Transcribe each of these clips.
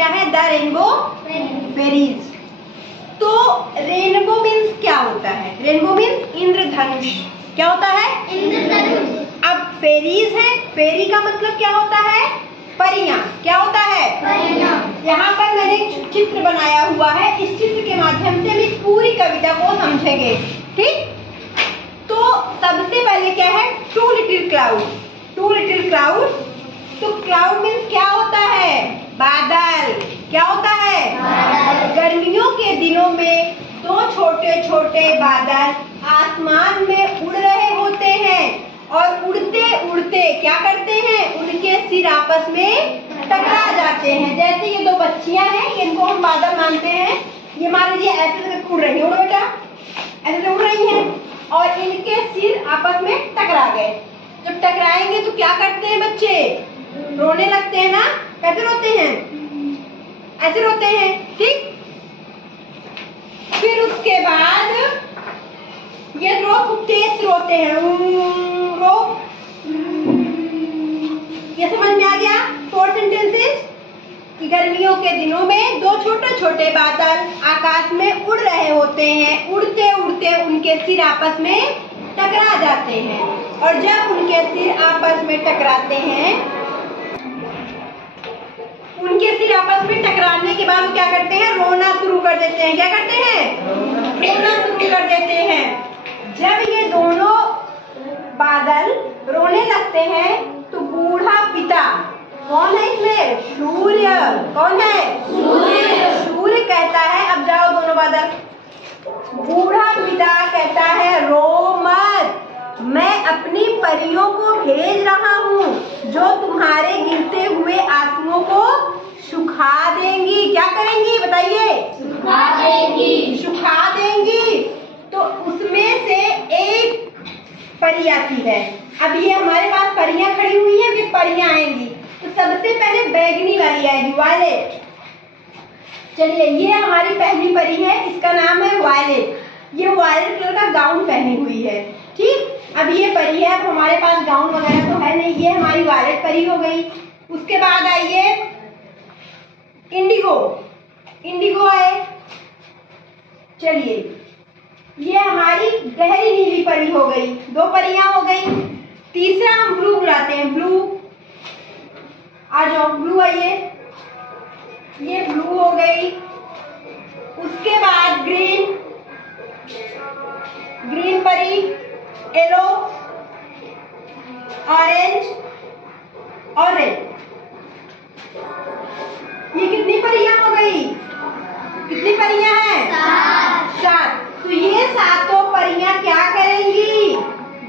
क्या है? The rainbow fairies. तो रेनबो मीन्स क्या होता है? रेनबो मीन्स इंद्रधनुष। क्या होता है? इंद्रधनुष। अब फेरीज है, फेरी का मतलब क्या होता है? परियां। क्या होता है? परियां। यहाँ पर मैंने एक चित्र बनाया हुआ है, इस चित्र के माध्यम से हम इस पूरी कविता को समझेंगे। ठीक, तो सबसे पहले क्या है? Two little cloud. Two little cloud, तो क्लाउड मीन्स क्या होता है? बादल। क्या होता है? बादल। गर्मियों के दिनों में दो छोटे छोटे बादल आसमान में उड़ रहे होते हैं और उड़ते उड़ते क्या करते हैं? उनके सिर आपस में टकरा जाते हैं। जैसे ये दो बच्चियां हैं, इनको हम बादल मानते हैं। ये मान लीजिए ऐसे उड़ रही है, उड़ो बेटा, ऐसे उड़ रही हैं और इनके सिर आपस में टकरा गए। जब टकराएंगे तो क्या करते हैं बच्चे? रोने लगते हैं ना। कैसे रोते हैं? ऐसे रोते हैं। ठीक, फिर उसके बाद ये रो खूब तेज रोते हैं, रो। ये समझ में आ गया? 4 सेंटेंसेस कि गर्मियों के दिनों में दो छोटे छोटे बादल आकाश में उड़ रहे होते हैं, उड़ते उड़ते उनके सिर आपस में टकरा जाते हैं और जब उनके सिर आपस में टकराते हैं, उनके सिर आपस में टकराने के बाद वो क्या करते हैं? रोना शुरू कर देते हैं। क्या करते हैं? रोना शुरू कर देते हैं। जब ये दोनों बादल रोने लगते हैं तो बूढ़ा पिता, कौन है इसमें? सूर्य। कौन है? सूर्य। सूर्य कहता है अब जाओ दोनों बादल। बूढ़ा पिता कहता है रो मत, मैं अपनी परियों को भेज रहा हूँ जो तुम्हारे गिरते हुए आंसुओं को सुखा देंगी। क्या करेंगी बताइए? सुखा देंगी। सुखा देंगी। तो उसमें से एक परी आती है। अब ये हमारे पास परियां खड़ी हुई हैं, फिर परियां आएंगी। तो सबसे पहले बैगनी वाली आएगी, वायलेट। चलिए, ये हमारी पहली परी है, इसका नाम है वायलेट। ये वायलेट कलर का गाउन पहनी हुई है। ठीक, अब ये परी है, अब हमारे पास गाउन वगैरह तो है नहीं, ये हमारी वायलेट परी हो गई। उसके बाद आइए इंडिगो। इंडिगो आए। चलिए, ये हमारी गहरी नीली परी हो गई। दो परियां हो गई। तीसरा हम ब्लू बुलाते हैं, ब्लू। आ जाओ, ब्लू आइए। ये ब्लू हो गई। उसके बाद ग्रीन, ग्रीन परी, येलो, ऑरेंज और रेड। ये कितनी परियां हो गई? कितनी परियां हैं? 7। तो ये सातों परियां क्या करेंगी?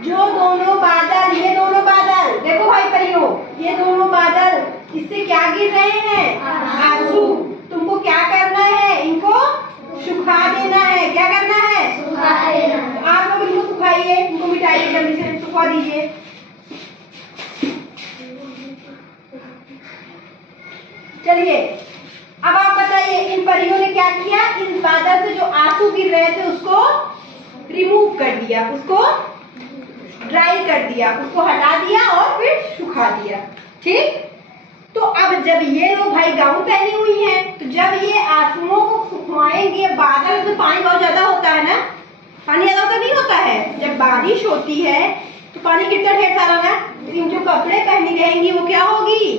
जो दोनों बादल, ये दोनों बादल देखो भाई परियों, ये दोनों बादल इससे क्या गिर रहे हैं? आंसू। तुमको क्या करना है? इनको सुखा देना है। क्या करना है? सुखा देना। तो आप लोग इनको सुखाइए, इनको मिटाइए, जल्दी से सुखा दीजिए। चलिए, अब आप बताइए इन परियों ने क्या किया? इस बादल से जो आंसू गिर रहे थे उसको रिमूव कर दिया, उसको ड्राई कर दिया, उसको हटा दिया और फिर सुखा दिया। ठीक, तो अब जब ये लोग भाई गाउन पहनी हुई हैं, तो जब ये आंसुओं को सुखवाएंगे, बादल में पानी बहुत ज्यादा होता है ना, पानी ज्यादा तो नहीं होता है। जब बारिश होती है तो पानी गिरता ढेर सारा ना, लेकिन जो कपड़े पहनी रहेंगी वो क्या होगी?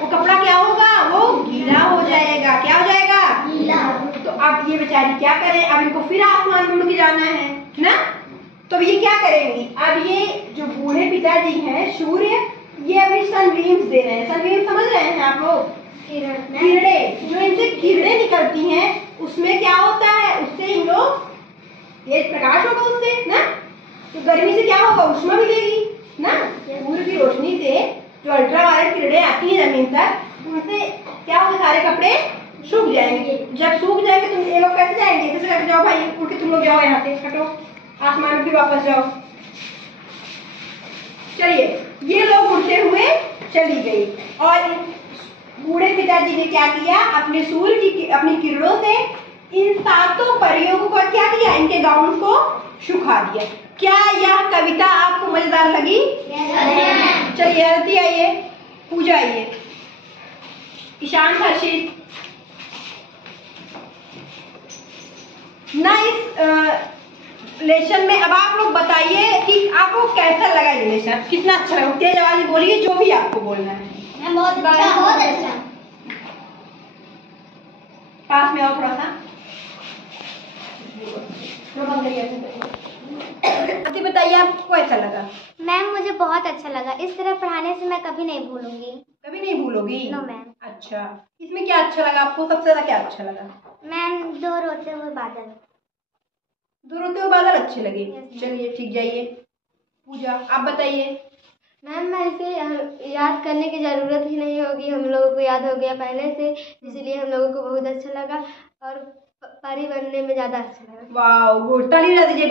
वो कपड़ा क्या होगा? वो गीला हो जाएगा। क्या हो जाएगा? गीला। तो अब ये बेचारी क्या करें? अब इनको फिर आसमान में उड़ के जाना है ना, तो ये क्या करेंगी? अब ये जो बूढ़े पिताजी हैं सूर्य, ये अभी सनबीम्स दे रहे हैं। सनबीम्स समझ रहे हैं आप लोग? किरणें। जो इनसे किरणें निकलती हैं उसमें क्या होता है? उससे इन लोग तेज प्रकाश होगा उससे ना, तो गर्मी से क्या होगा? उष्मा मिलेगी ना। सूर्य की रोशनी से जो अल्ट्रावायलेट किरणें आती है जमीन तक, उनसे क्या होगा? सारे कपड़े सूख जाएंगे। जब सूख जाएंगे तो ये लोग कैसे जाएंगे? जैसे लग जाओ भाई, उड़ के तुम लोग जाओ, यहाँ से हटो, आसमान में फिर वापस जाओ। चलिए, ये लोग उड़ते हुए चली गई और बूढ़े पिताजी ने क्या किया? अपने सूर्य की अपनी किरणों से इन सातों परियों को क्या किया? इनके गाउन को सुखा दिया। क्या यह कविता आपको मजेदार लगी? चलिए, आरती आइए, पूजा आइए, ईशान हर्षित। नाइस लेसन में अब आप लोग बताइए कि आपको कैसा लगा ये लेसन, कितना अच्छा लगा। तेज आवाज में बोलिए जो भी आपको बोलना है। मैम बहुत अच्छा, बहुत अच्छा। पास में आओ थोड़ा सा। अभी बताइए आपको कैसा लगा। मैम मुझे बहुत अच्छा लगा, इस तरह पढ़ाने से मैं कभी नहीं भूलूंगी। कभी नहीं भूलोगी? No ma'am. अच्छा, इसमें क्या अच्छा लगा आपको, सबसे ज्यादा क्या अच्छा लगा? मैम दो रोते हुए बादल। दो रोते हुए बादल अच्छे लगे। चलिए ठीक, जाइए। पूजा आप बताइए। मैम मैं इसे याद करने की ज़रूरत ही नहीं होगी, हम लोगों को याद हो गया पहले से, इसलिए हम लोगों को बहुत अच्छा लगा और परी बनने में ज़्यादा अच्छा लगा। वाह गुड, ताली बजा दीजिए।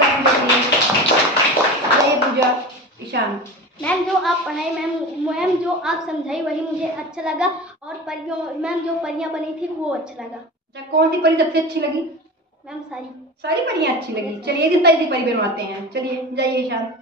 जाइए पूजा। ईशान मैम जो आप पढ़ाई मैम जो आप समझाई वही मुझे अच्छा लगा, और परियों मैम जो परियां बनी थी वो अच्छा लगा। अच्छा, कौन सी परी सबसे अच्छी लगी? मैम सारी परियां अच्छी लगी। चलिए किस तरह की परी बनवाते हैं। चलिए जाइए ईशान।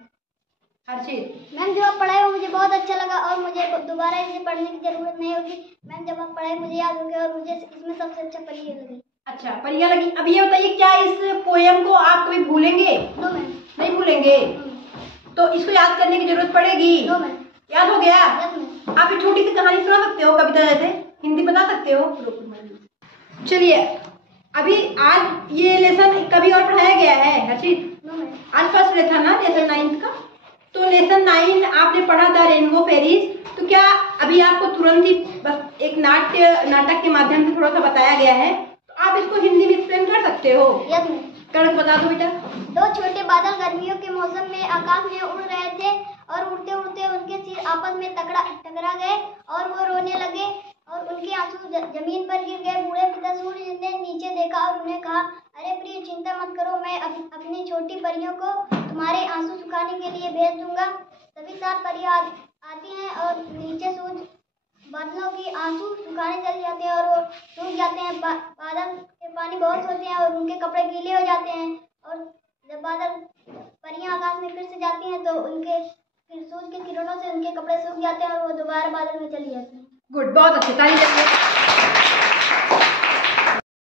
हर्षित मैम जो आप पढ़ाई वो मुझे बहुत अच्छा लगा और मुझे दोबारा इसे पढ़ने की जरूरत नहीं होगी। मैम जब आप पढ़ाई मुझे याद हो गया और मुझे इसमें सबसे अच्छा परियां लगी। अच्छा, परियां लगी। अब ये बताइए क्या इस पोयम को आप कभी भूलेंगे? No ma'am. नहीं भूलेंगे? तो इसको याद करने की जरूरत पड़ेगी? No ma'am. याद हो गया? Yes ma'am. आप एक छोटी सी कहानी सुना सकते हो, कविता जैसे, हिंदी बता सकते हो? चलिए अभी आज ये लेसन कभी और पढ़ाया गया है हर्षित? No ma'am. आज फर्स्ट डे था ना लेसन 9 का, तो लेसन 9 आपने पढ़ा था रेनबो फेरीज। तो क्या अभी आपको तुरंत ही बस एक नाटक के माध्यम से थोड़ा सा बताया गया है, तो आप इसको हिंदी में एक्सप्लेन कर सकते हो? Yes ma'am. कर बता दो बेटा। दो छोटे बादल गर्मियों के मौसम में आकाश में उड़ रहे थे और उड़ते उड़ते उनके सिर आपस में टकरा गए और वो रोने लगे और उनके आंसू जमीन पर गिर गए। बूढ़े पिता सूर्य ने नीचे देखा और उन्हें कहा, अरे प्रिय चिंता मत करो, मैं अपनी छोटी परियों को तुम्हारे आंसू सुखाने के लिए भेज दूंगा। सभी 7 परियां आती हैं और नीचे सूरज बादलों की आंसू सुखाने चले जाते हैं और वो सूख जाते हैं। बादल के पानी बहुत होते हैं और उनके कपड़े गीले हो जाते हैं, और जब बादल परियां आकाश में फिर से जाती हैं तो उनके सूरज के किरणों से उनके कपड़े सूख जाते हैं और वो दोबारा बादल में चली जाती हैं। गुड, बहुत अच्छे, ताली बजाइए।